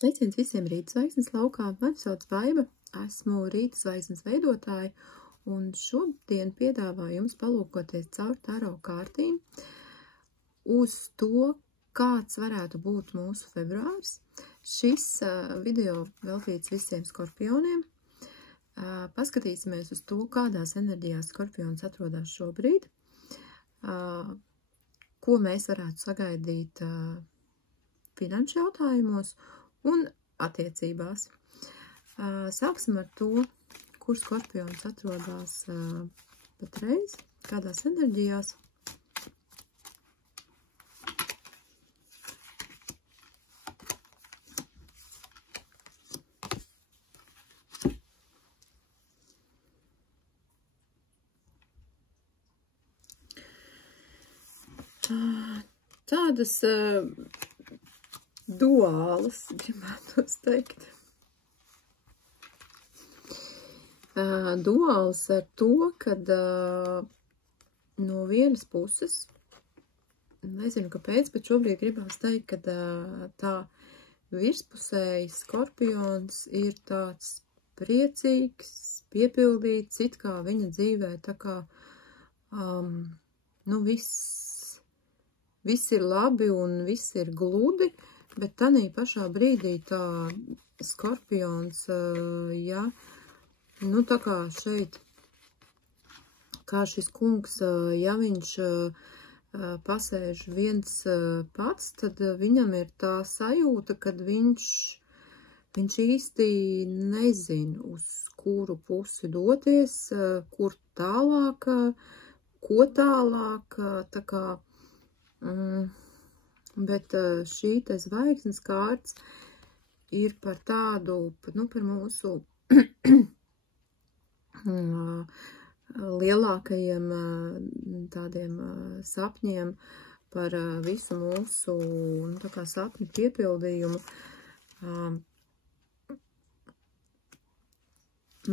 Sveiciens visiem rīta zvaigznes laukā. Mani sauc Baiba, esmu rīta zvaigznes veidotāja, un šodien piedāvāju jums palūkoties caur taro kārtīm uz to, kāds varētu būt mūsu februāris. Šis video veltīts visiem skorpioniem. Paskatīsimies uz to, kādās enerģijās skorpions atrodas šobrīd, ko mēs varētu sagaidīt finanšu jautājumos un attiecībās. Sāksim ar to, kur skorpions atrodas patreiz, kādās enerģijās. Tādas duālas, gribētu teikt. Duāls ar to, kad no vienas puses, nezinu kāpēc, bet šobrīd gribās teikt, ka tā virspusējs skorpions ir tāds priecīgs, piepildīts, it kā viņa dzīvē tā kā, viss ir labi un viss ir gludi, bet tanī pašā brīdī tā skorpions, tā kā šeit, kā šis kungs, ja viņš pasēž viens pats, tad viņam ir tā sajūta, kad viņš īsti nezin, uz kuru pusi doties, kur tālāk, ko tālāk, tā kā, bet šī te zvaigznes kārts ir par tādu, par mūsu lielākajiem tādiem sapņiem, par visu mūsu, tā kā sapņu piepildījumu.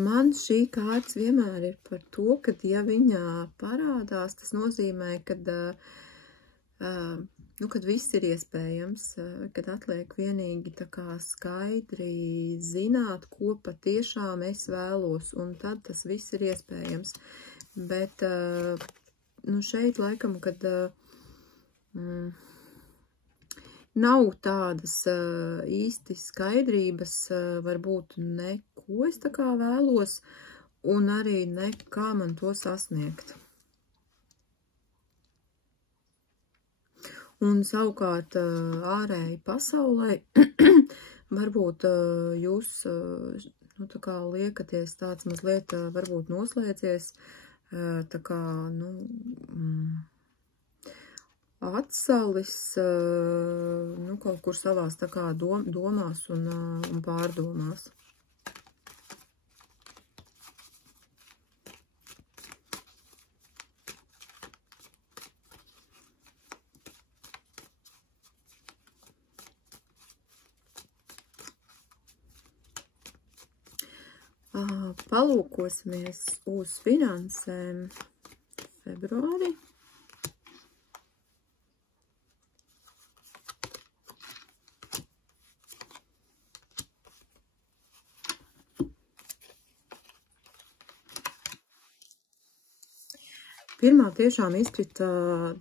Man šī kārts vienmēr ir par to, ka ja viņa parādās, tas nozīmē, kad viss ir iespējams, kad atliek vienīgi tā kā skaidri zināt, ko patiešām es vēlos, un tad tas viss ir iespējams. Bet, šeit laikam, kad nav tādas īsti skaidrības, varbūt ne, ko es tā kā vēlos, un arī ne, kā man to sasniegt. Un savukārt ārēji pasaulē, varbūt jūs, tā kā liekaties tāds mazliet, varbūt noslēdzies, tā kā, atsalis, kaut kur savās tā kā domās un pārdomās. Palūkosimies uz finansēm februārī. Pirmā tiešām izkrita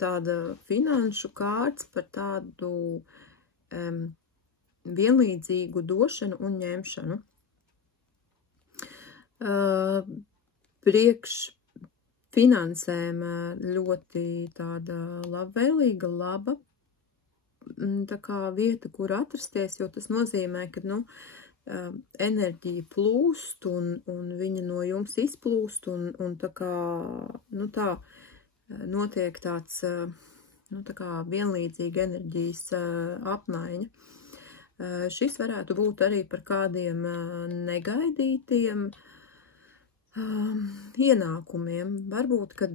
tāda finanšu kārts par tādu vienlīdzīgu došanu un ņemšanu. Priekš finansēm ļoti tāda labvēlīga, laba tā kā vieta, kur atrasties, jo tas nozīmē, ka, enerģija plūst un viņa no jums izplūst un tā kā, tā notiek tāds, tā kā vienlīdzīga enerģijas apmaiņa. Šis varētu būt arī par kādiem negaidītiem ienākumiem. Varbūt, kad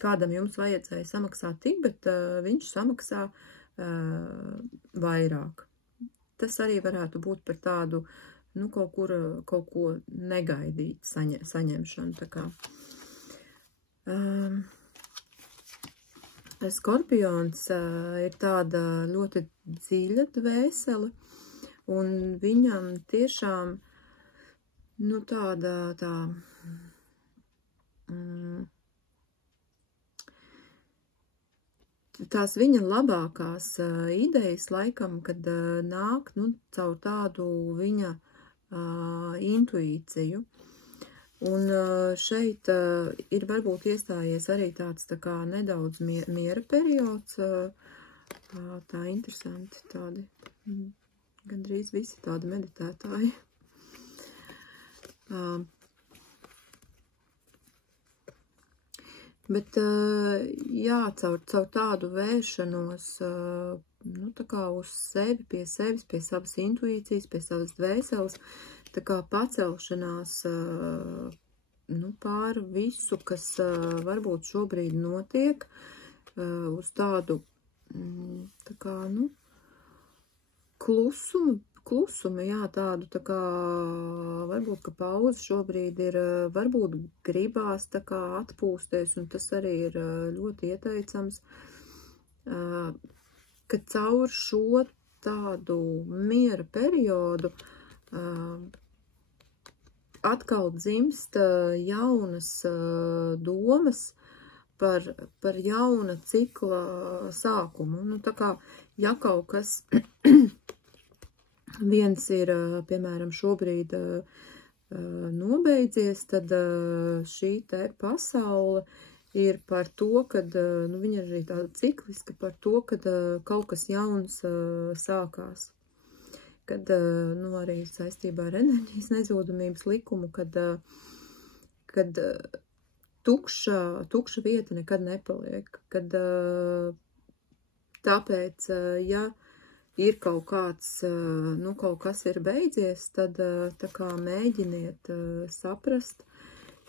kādam jums vajadzēja samaksāt tik, bet viņš samaksā vairāk. Tas arī varētu būt par tādu, kaut ko negaidīt saņemšanu. Tā kā. Skorpions ir tāda ļoti dziļa dvēsele, un viņam tiešām, nu, tās viņa labākās idejas laikam, kad nāk, nu, caur tādu viņa intuīciju. Un šeit ir varbūt iestājies arī tāds tā kā nedaudz miera periods, tā interesanti tādi, gandrīz visi tādi meditētāji. Bet, jā, caur tādu vēršanos, nu, tā kā uz sevi, pie sevis, pie savas intuīcijas, pie savas dvēseles, tā kā pacelšanās, nu, pāri visu, kas varbūt šobrīd notiek, uz tādu, tā kā, nu, klusumu, jā, tādu, tā kā, varbūt, ka pauze šobrīd ir, varbūt gribās tā kā atpūsties, un tas arī ir ļoti ieteicams, ka caur šo tādu miera periodu atkal dzimst jaunas domas par jauna cikla sākumu. Nu, tā kā, ja kaut kas viens ir, piemēram, šobrīd nobeidzies, tad šī te pasaule ir par to, kad, nu, viņa ir arī tāda cikliska par to, kad kaut kas jauns sākās. Kad, nu, arī saistībā ar enerģijas nezūdamības likumu, kad tukša vieta nekad nepaliek. Kad, tāpēc, ja ir kaut kāds, nu, kaut kas ir beidzies, tad tā kā mēģiniet saprast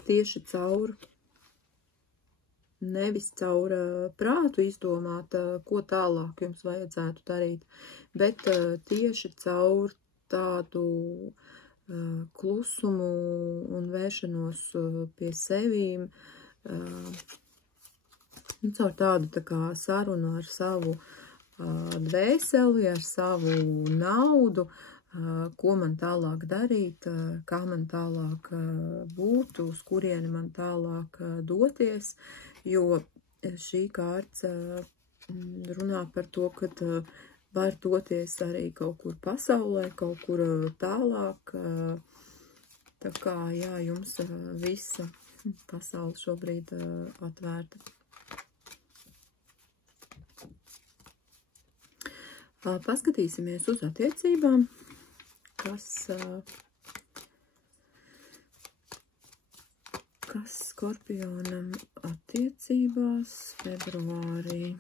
tieši caur, nevis caur prātu izdomāt, ko tālāk jums vajadzētu darīt, bet tieši caur tādu klusumu un vēršanos pie sevīm, caur tādu tā kā sarunu ar savu dvēseli, ar savu naudu, ko man tālāk darīt, kā man tālāk būt, uz kurieni man tālāk doties, jo šī kārts runā par to, ka var doties arī kaut kur pasaulē, kaut kur tālāk, tā kā, jā, jums visa pasaule šobrīd atvērta. Paskatīsimies uz attiecībām, kas Skorpionam attiecībās februārī.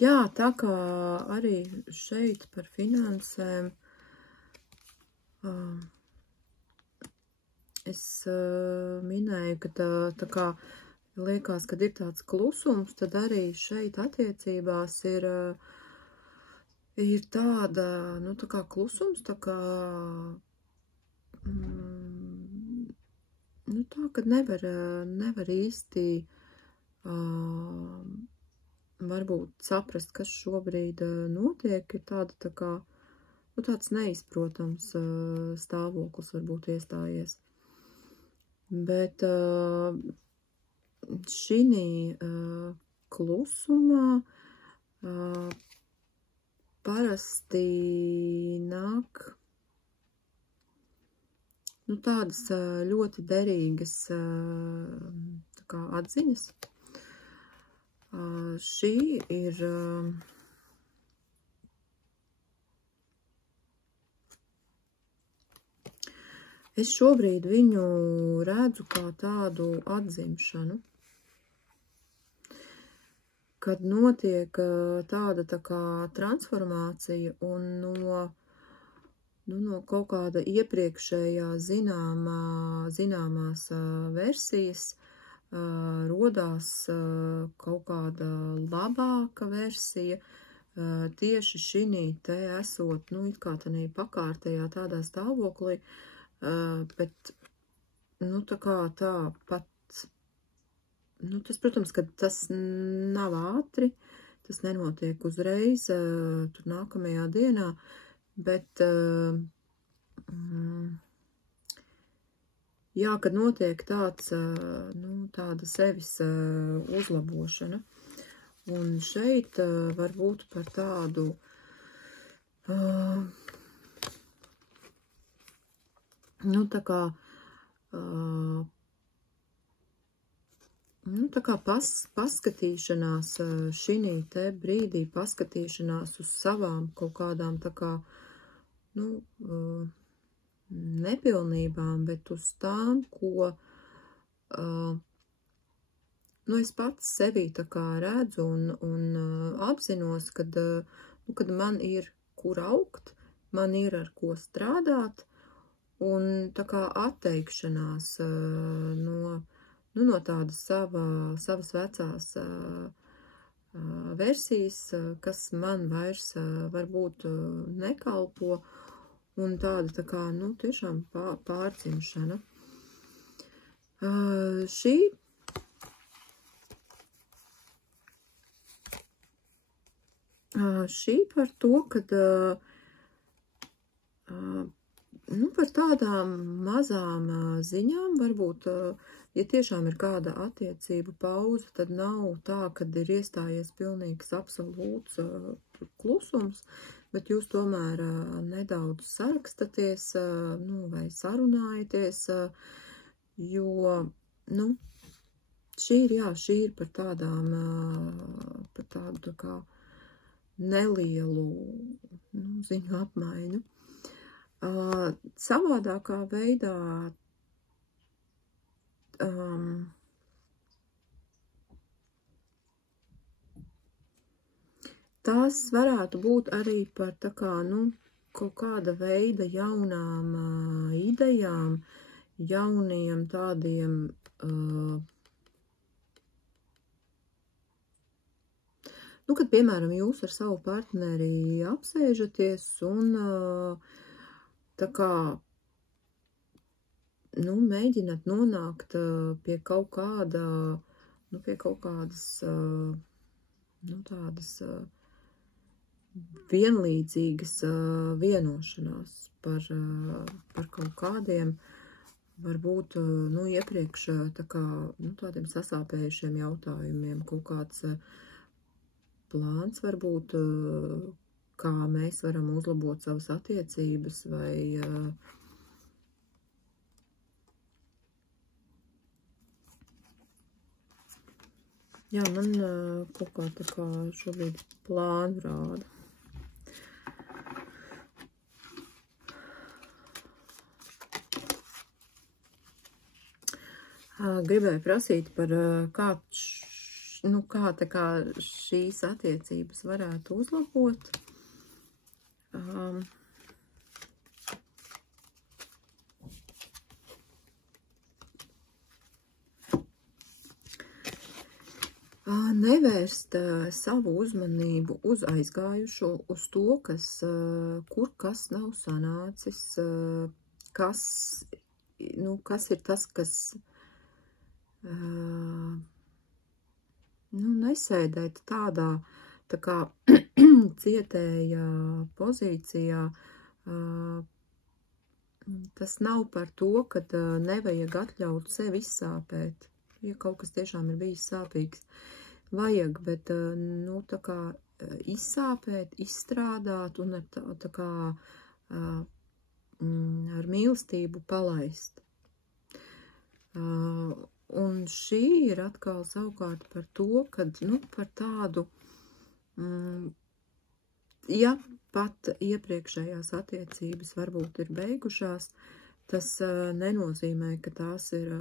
Jā, tā kā arī šeit par finansēm es minēju, ka tā kā liekas, kad ir tāds klusums, tad arī šeit attiecībās ir tāda, nu, tā kā klusums, tā kā, nu, tā, kad nevar īsti varbūt saprast, kas šobrīd notiek, ir tāda tā kā, nu, tāds neizprotams stāvoklis varbūt iestājies. Bet šī klusumā parasti nāk, nu, tādas ļoti derīgas tā kā atziņas. Šī ir es šobrīd viņu redzu kā tādu atzimšanu. kad notiek tāda tā kā transformācija un no kaut kāda iepriekšējā zināmās versijas rodās kaut kāda labāka versija, tieši šinī te esot, nu, it kā tanī pakārtajā tādā stāvoklī, bet, nu, tā kā tā pat, nu, tas, protams, ka tas nav ātri, tas nenotiek uzreiz, tur nākamajā dienā, bet, jā, kad notiek tāds, nu, tāda sevis uzlabošana. Un šeit var būt par tādu, nu, tā kā, paskatīšanās šinī te brīdī, paskatīšanās uz savām kaut kādām tā kā, nu, nepilnībām, bet uz tām, ko, nu, es pats sevī tā kā redzu un apzinos, kad man ir kur augt, man ir ar ko strādāt, un tā kā atteikšanās no tādas savas vecās versijas, kas man vairs varbūt nekalpo, un tāda tā kā, nu, tiešām pārdzimšana. Šī par to, kad, nu, par tādām mazām ziņām, varbūt, ja tiešām ir kāda attiecību pauze, tad nav tā, kad ir iestājies pilnīgs absolūts klusums, bet jūs tomēr nedaudz sarakstaties, nu, vai sarunājaties, jo, nu, šī ir par tādām, par tādu tā kā nelielu, nu, ziņu apmaiņu. Savādākā veidā tās varētu būt arī par tā kā, nu, kaut kāda veida jaunām idejām, jauniem tādiem, nu, kad, piemēram, jūs ar savu partneri apsēžaties un tā kā, nu, mēģināt nonākt pie kaut kāda, nu, pie kaut kādas, nu, tādas vienlīdzīgas vienošanās par kaut kādiem, varbūt, nu, iepriekš tā kā, nu, tādiem sasāpējušiem jautājumiem, kaut kāds plāns varbūt, kā mēs varam uzlabot savas attiecības vai jā, man kaut kā tā kā šobrīd plānu rāda. Gribēju prasīt par kā tā kā šīs attiecības varētu uzlabot. Nevērst savu uzmanību uz aizgājušo, uz to, kas nav sanācis, kas ir tas, kas, nu, nesēdēt tādā, tā kā cietēja pozīcijā. Tas nav par to, ka nevajag atļaut sevi izsāpēt, ja kaut kas tiešām ir bijis sāpīgs. Vajag, bet, nu, tā kā izsāpēt, izstrādāt un tā kā ar mīlestību palaist. Un šī ir atkal savukārt par to, kad, nu, par tādu, ja pat iepriekšējās attiecības varbūt ir beigušās, Tas nenozīmē, ka tās ir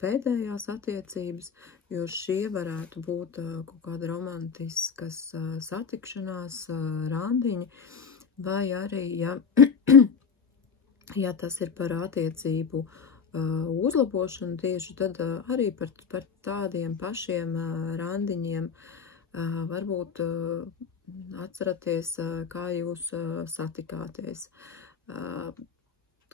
pēdējās attiecības, jo šie varētu būt kaut kāda romantiskas satikšanās, randiņi, vai arī, ja tas ir par attiecību uzlabošanu tieši, tad arī par tādiem pašiem randiņiem varbūt atceraties, kā jūs satikāties,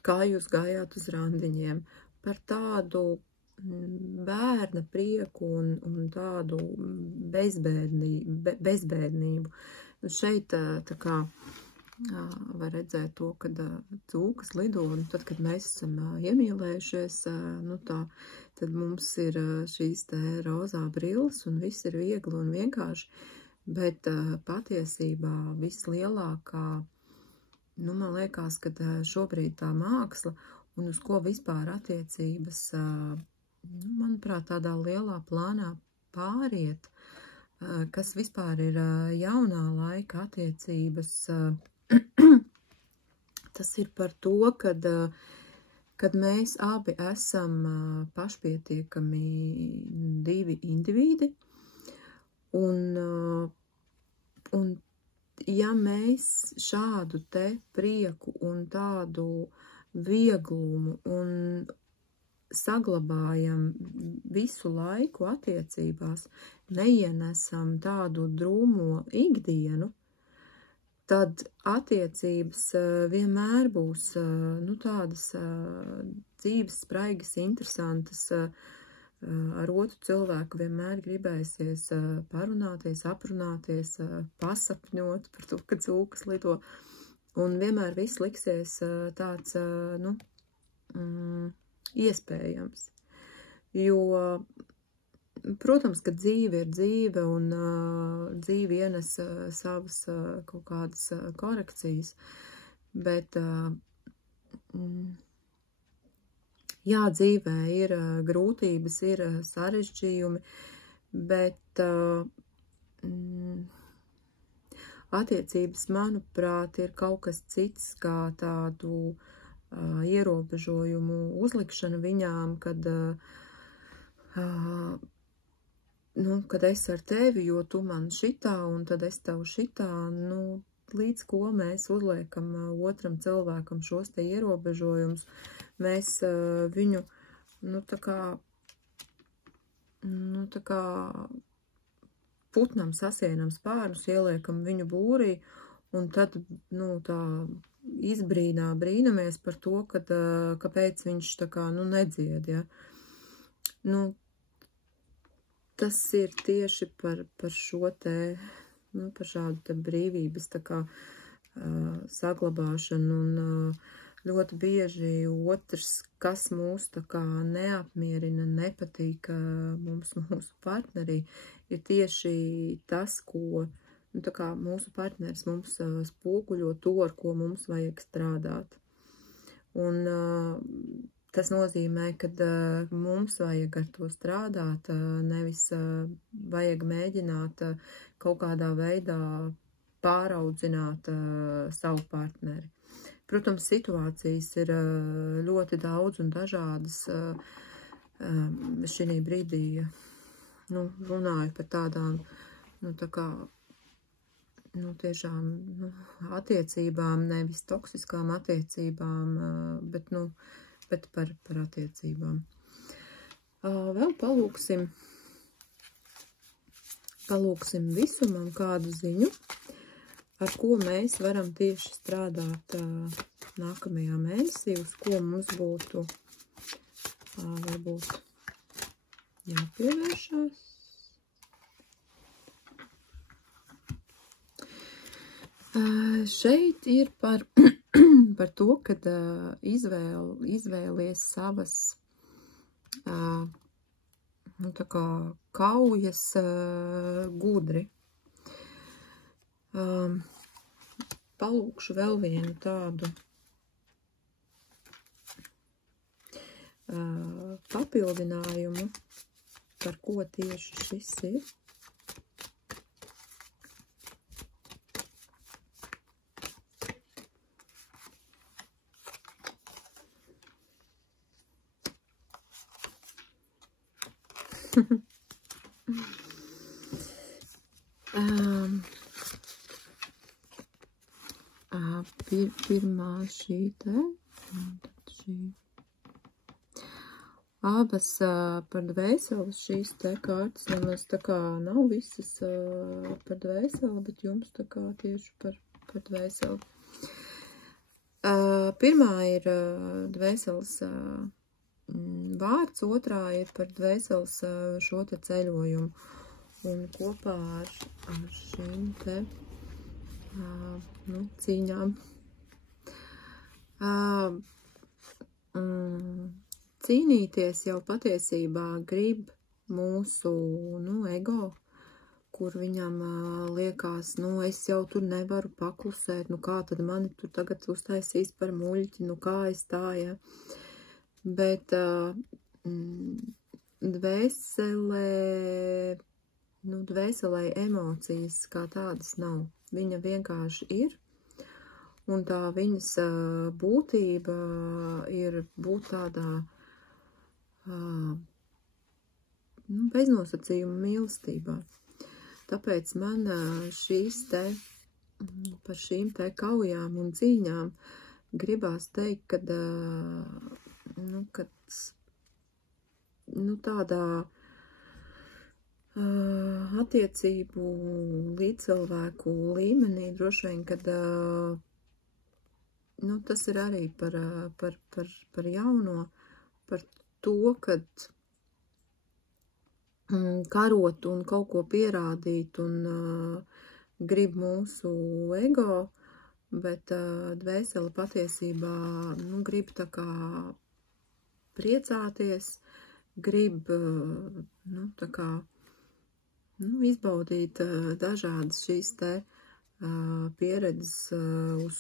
kā jūs gājāt uz randiņiem, par tādu bērna prieku un tādu bezbēdnību. Šeit tā kā var redzēt to, kad cūkas lido, un tad, kad mēs esam iemīlējušies, tad mums ir šīs te rozā brilles, un viss ir viegli un vienkārši, bet patiesībā vislielākā, man liekas, ka šobrīd tā māksla, un uz ko vispār attiecības, manuprāt, tādā lielā plānā pāriet, kas vispār ir jaunā laika attiecības, tas ir par to, kad mēs abi esam pašpietiekami divi indivīdi, un ja mēs šādu te prieku un tādu vieglumu un saglabājam visu laiku attiecībās, neienesam tādu drūmo ikdienu, tad attiecības vienmēr būs tādas dzīves, spraigas, interesantas. Ar otru cilvēku vienmēr gribēsies parunāties, aprunāties, pasapņot par to, ka cūkas lido. Un vienmēr viss liksies tāds, iespējams. Jo, protams, ka dzīve ir dzīve, un dzīve ienes savas kaut kādas korekcijas, bet, jā, dzīvē ir grūtības, ir sarežģījumi, bet attiecības, manuprāt, ir kaut kas cits kā tādu ierobežojumu uzlikšana viņām, kad es ar tevi, jo tu man šitā, un tad es tev šitā, līdz ko mēs uzliekam otram cilvēkam šos te ierobežojumus, mēs viņu, tā kā putnam sasienam spārnus, ieliekam viņu būrī, un tad, tā brīnamies par to, kāpēc viņš tā kā, nedzied, ja. Tas ir tieši par šo te, par šādu te brīvības tā kā saglabāšanu, un ļoti bieži otrs, kas mūs tā kā neapmierina, nepatīk mums mūsu partnerī, ir tieši tas, ko tā kā mūsu partneris mums spoguļo to, ar ko mums vajag strādāt. Un tas nozīmē, ka mums vajag ar to strādāt, nevis vajag mēģināt kaut kādā veidā pāraudzināt savu partneri. Protams, situācijas ir ļoti daudz un dažādas. Šī brīdī, runāju par tādām, tā kā, tiešām, attiecībām, nevis toksiskām attiecībām, bet par attiecībām. Vēl palūksim visumam kādu ziņu, ar ko mēs varam tieši strādāt nākamajā mēnesī, uz ko mums būtu varbūt jāpievēršās. Šeit ir par to, kad izvēlies savas tā kā kaujas gudri. Palūkšu vēl vienu tādu papildinājumu, par ko tieši šis ir. Pirmā šī te, un tad šī. Abas par dvēseles šīs te kārtas nemaz tā kā nav visas par dvēseli, bet jums tā kā tieši par dvēseli. Pirmā ir dvēseles vārds, otrā ir par dvēseles šo te ceļojumu. Un kopā ar šīm te cīņām. Cīnīties jau patiesībā grib mūsu ego, kur viņam liekas, es jau tur nevaru paklusēt, kā tad mani tur tagad uztaisīs par muļķi, kā es tā, ja. Bet dvēselē emocijas kā tādas nav. Viņa vienkārši ir, un tā viņas būtība ir būt tādā beznosacījuma mīlestībā. Tāpēc man šīs te, par šīm te kaujām un cīņām gribās teikt, kad, tādā attiecību līdzcilvēku līmenī droši vien, kad tas ir arī par jauno, par to, kad karot un kaut ko pierādīt un grib mūsu ego, bet dvēsele patiesībā grib tā kā priecāties, grib tā kā izbaudīt dažādas šīs te pieredzes uz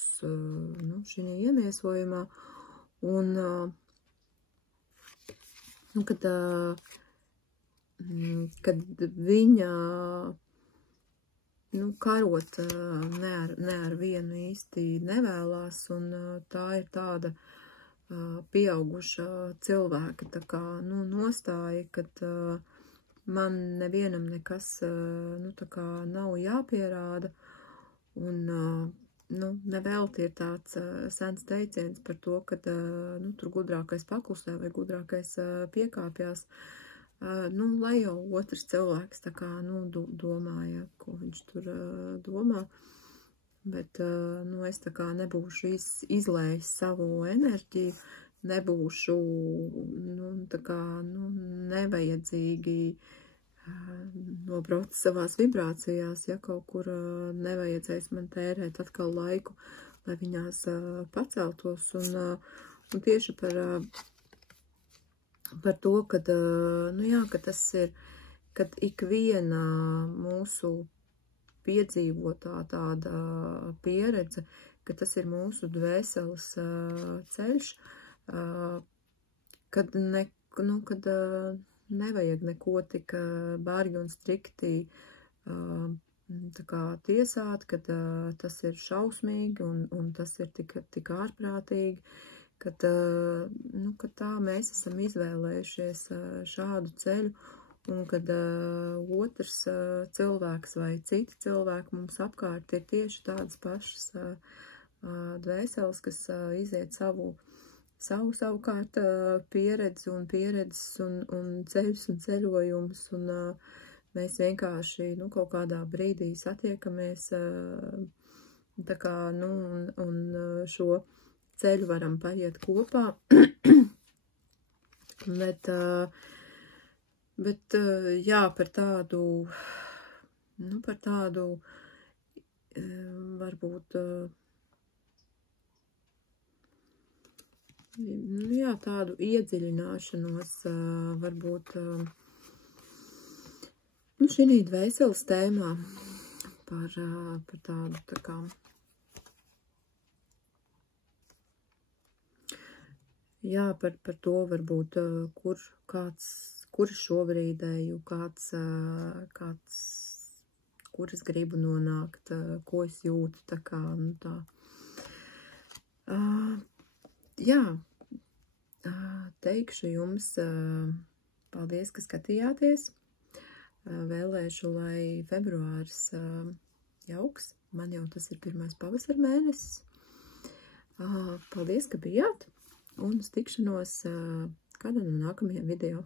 šī iemiesojumā, un kad viņa karot ne ar vienu īsti nevēlās, un tā ir tāda pieauguša cilvēka tā kā nostāja, kad man nevienam nekas tā kā nav jāpierāda, un nevelti ir tāds sens teiciens par to, ka tur gudrākais paklusē vai gudrākais piekāpjās, lai jau otrs cilvēks tā kā domāja, ko viņš tur domā, bet es tā kā nebūšu izlējis savu enerģiju, nebūšu tā kā nevajadzīgi nobrauc savās vibrācijās, ja kaut kur nevajadzēs man tērēt atkal laiku, lai viņās paceltos, un tieši par to, kad, ka tas ir, kad ikviena mūsu piedzīvotā tāda pieredze, ka tas ir mūsu dvēseles ceļš, kad nevajag neko tik bargi un strikti tā kā tiesāt, kad tas ir šausmīgi un tas ir tik ārprātīgi, kad tā mēs esam izvēlējušies šādu ceļu, un kad otrs cilvēks vai citi cilvēki mums apkārt ir tieši tādas pašas dvēseles, kas iziet savukārt pieredzi un pieredzes un ceļus un ceļojumus, un mēs vienkārši kaut kādā brīdī satiekamies tā kā, un šo ceļu varam paiet kopā, bet jā, par tādu varbūt tādu iedziļināšanos varbūt šī dvēseles tēmā par tādu tā kā par to varbūt kur šobrīd eju, kur es gribu nonākt, ko es jūtu, tā kā, tā. Teikšu jums Paldies, ka skatījāties. Vēlēšu, lai februārs jauks. Man jau tas ir pirmais pavasara mēnesis. Paldies, ka bijāt. Un uz tikšanos kādā no nākamajiem video.